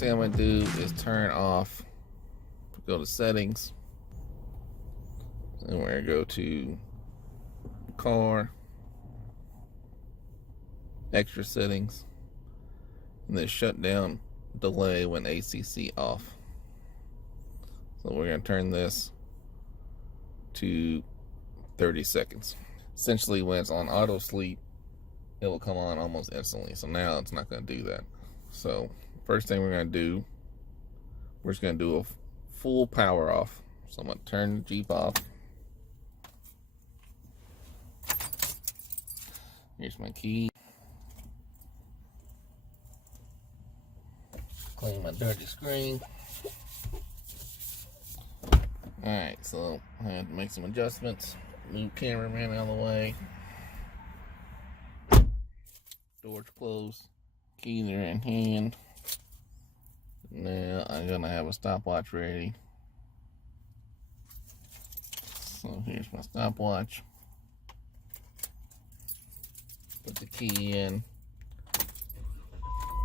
First thing I'm going to do is turn off, go to settings, and we're going to go to car, extra settings, and then shut down delay when ACC off. So we're going to turn this to 30 seconds. Essentially, when it's on auto sleep, it will come on almost instantly. So now it's not going to do that. So first thing we're going to do, we're just going to do a full power off. So I'm going to turn the Jeep off. Here's my key. Clean my dirty screen. Alright, so I had to make some adjustments. Move cameraman out of the way. Doors closed. Keys are in hand. Now I'm gonna have a stopwatch ready. So here's my stopwatch. Put the key in.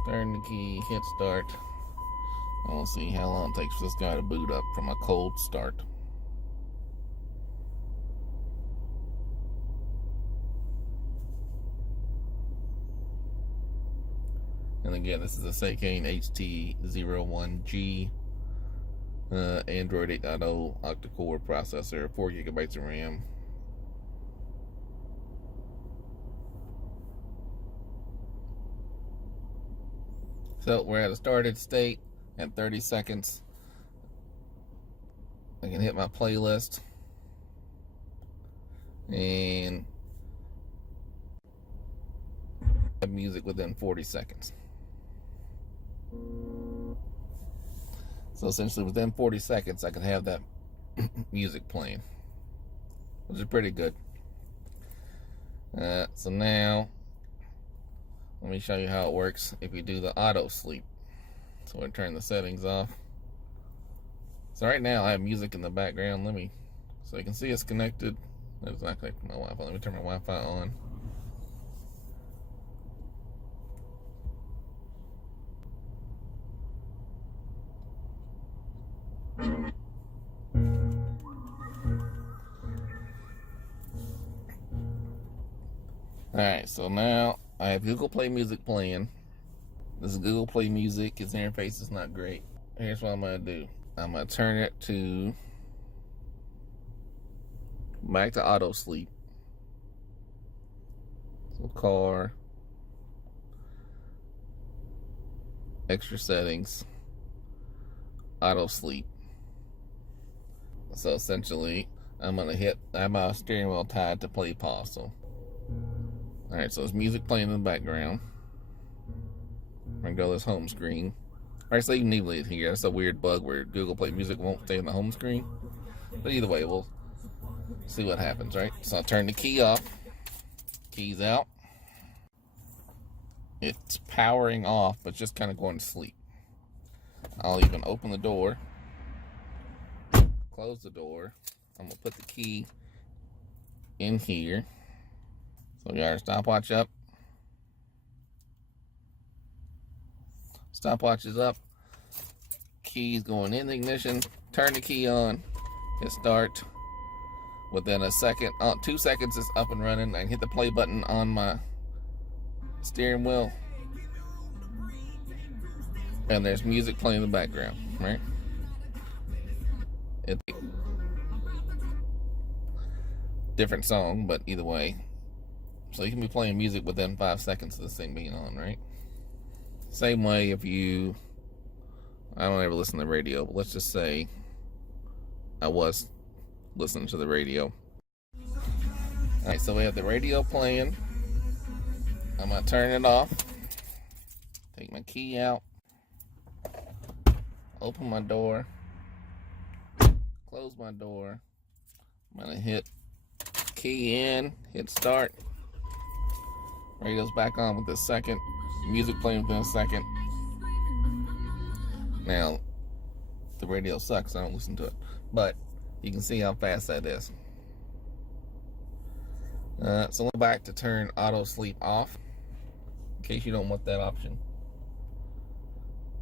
Turn the key, hit start. And we'll see how long it takes for this guy to boot up from a cold start. And again, this is a Seicane H201G Android 8.0 Octa-Core processor, 4 GB of RAM. So we're at a started state at 30 seconds. I can hit my playlist and have music within 40 seconds. So essentially within 40 seconds I can have that music playing, which is pretty good. So now let me show you how it works if you do the auto sleep. So we'll turn the settings off. So right now I have music in the background. So you can see it's connected. It's not connected to my Wi-Fi. Let me turn my Wi-Fi on. Alright, so now I have Google Play Music playing. This is Google Play Music. Its interface is not great. Here's what I'm going to do. I'm going to turn it to back to auto sleep. So car, extra settings, auto sleep. So essentially I'm going to hit, I have my steering wheel tied to play pause. So alright, so there's music playing in the background. I'm going to go to this home screen. Alright, so you can leave it here. That's a weird bug where Google Play Music won't stay in the home screen. But either way, we'll see what happens, right? So I'll turn the key off. Key's out. It's powering off, but just kind of going to sleep. I'll even open the door. Close the door. I'm going to put the key in here. So we got our stopwatch up. Stopwatch is up. Key's going in the ignition. Turn the key on. Hit start. Within a second, 2 seconds, it's up and running. I can hit the play button on my steering wheel. And there's music playing in the background, right? It's a different song, but either way. So you can be playing music within 5 seconds of this thing being on, right? Same way if you, I don't ever listen to the radio, but let's just say I was listening to the radio. Alright, so we have the radio playing. I'm going to turn it off. Take my key out. Open my door. Close my door. I'm going to hit key in, hit start. Radio's back on with a second. Music playing within a second. Now, the radio sucks, I don't listen to it. But you can see how fast that is. So we're back to turn auto sleep off. In case you don't want that option.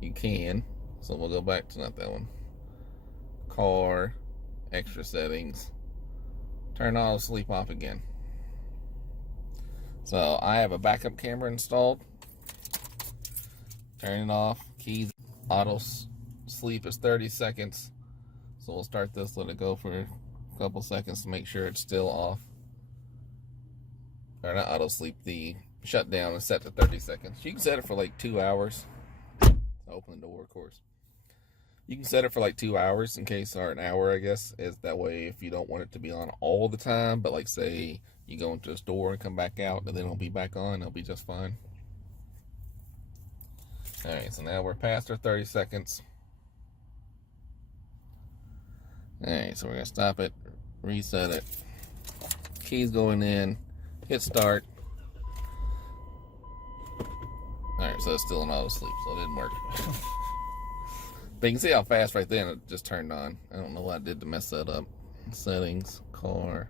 you can. So we'll go back to not that one. Car, extra settings, turn auto sleep off again. So I have a backup camera installed. Turn it off. Keys, auto sleep is 30 seconds. So we'll start this, let it go for a couple seconds to make sure it's still off. Or not auto sleep, the shutdown is set to 30 seconds. You can set it for like 2 hours. Open the door, of course. You can set it for like 2 hours in case, or an hour, I guess. Is that way if you don't want it to be on all the time, but like say you go into a store and come back out and then it'll be back on, it'll be just fine. Alright, so now we're past our 30 seconds. Alright, so we're going to stop it, reset it. Keys going in, hit start. Alright, so it's still in auto sleep, so it didn't work. But you can see how fast right then it just turned on. I don't know what I did to mess that up. Settings, car,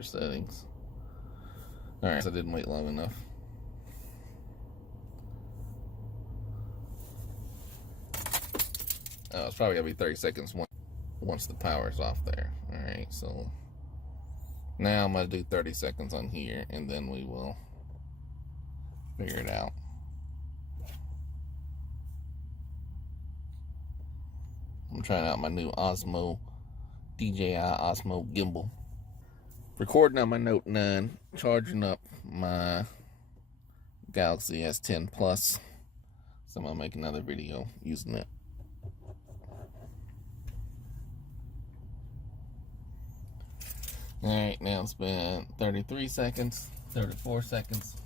settings. Alright, so I didn't wait long enough. Oh, it's probably gonna be 30 seconds once the power's off there. Alright, so now I'm gonna do 30 seconds on here and then we will figure it out. I'm trying out my new Osmo, DJI Osmo gimbal. Recording on my Note 9, charging up my Galaxy S10 Plus. So I'm gonna make another video using it. Alright, now it's been 33 seconds, 34 seconds.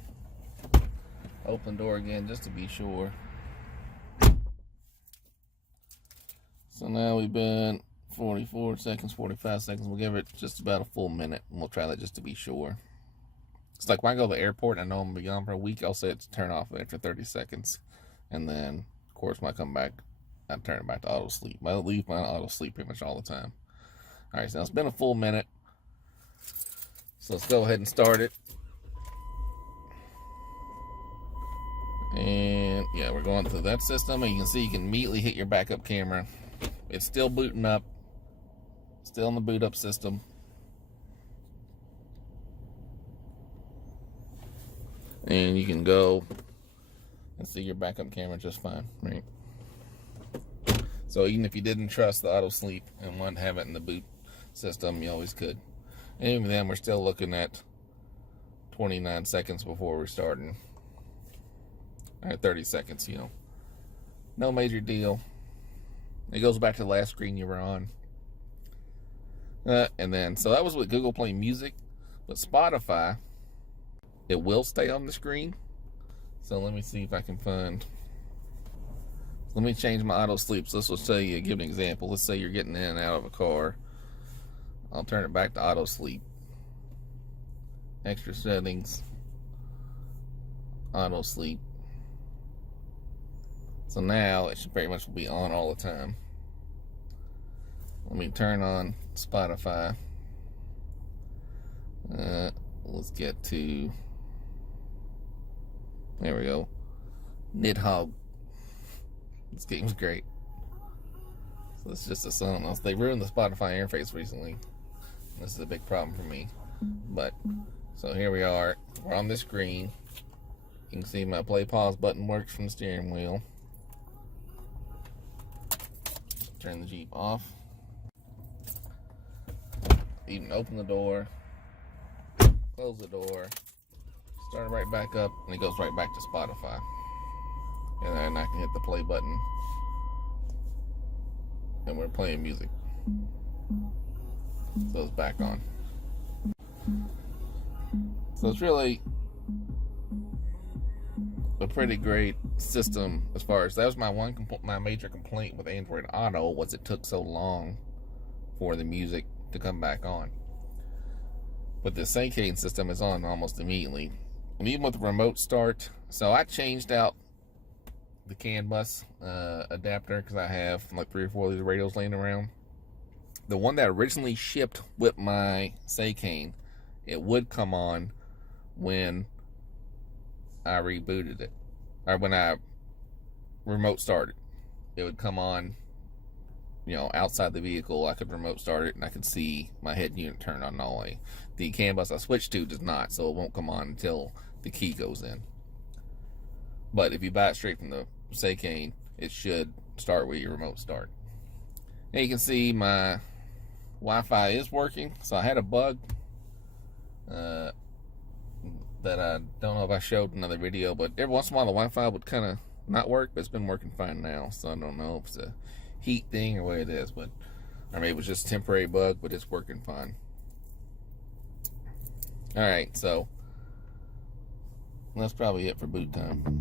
Open door again just to be sure. So now we've been 44 seconds, 45 seconds. We'll give it just about a full minute and we'll try that just to be sure. It's like when I go to the airport and I know I'm gonna be gone for a week, I'll set it to turn off after 30 seconds. And then, of course, when I come back, I turn it back to auto sleep. I leave my auto sleep pretty much all the time. Alright, so now it's been a full minute. So let's go ahead and start it. And yeah, we're going through that system, and you can see you can immediately hit your backup camera. It's still booting up, still in the boot up system. And you can go and see your backup camera just fine, right? So even if you didn't trust the auto sleep and wanted to have it in the boot system, you always could. And even then, we're still looking at 29 seconds before we're starting. All right, 30 seconds, you know. No major deal. It goes back to the last screen you were on. And then, so that was with Google Play Music. But Spotify, it will stay on the screen. So let me see if I can find. Let me change my auto sleep. So this will show you, give an example. Let's say you're getting in and out of a car. I'll turn it back to auto sleep. Extra settings. Auto sleep. So now it should pretty much be on all the time. Let me turn on Spotify. Let's get to, there we go, Nidhogg. This game's great. So it's just a song. They ruined the Spotify interface recently. This is a big problem for me. But, so here we are. We're on the screen. You can see my play pause button works from the steering wheel. Turn the Jeep off. Even open the door. Close the door. Start it right back up, and it goes right back to Spotify. And then I can hit the play button. And we're playing music. So it's back on. So it's really a pretty great system as far as, that was my major complaint with Android Auto, was it took so long for the music to come back on. But the Seicane system is on almost immediately. And even with the remote start, so I changed out the CAN bus adapter because I have like 3 or 4 of these radios laying around. The one that originally shipped with my Seicane, it would come on when I rebooted it, or when I remote start it. It would come on, you know, outside the vehicle. I could remote start it and I could see my head unit turn on all the way. The CAN bus I switched to does not, so it won't come on until the key goes in. But if you buy it straight from the Seicane, it should start with your remote start. Now you can see my Wi-Fi is working. So I had a bug that I don't know if I showed in another video, but every once in a while the Wi-Fi would kind of not work, but it's been working fine now. So I don't know if it's a heat thing or what it is, but or maybe it was just a temporary bug, but it's working fine. Alright, so that's probably it for boot time.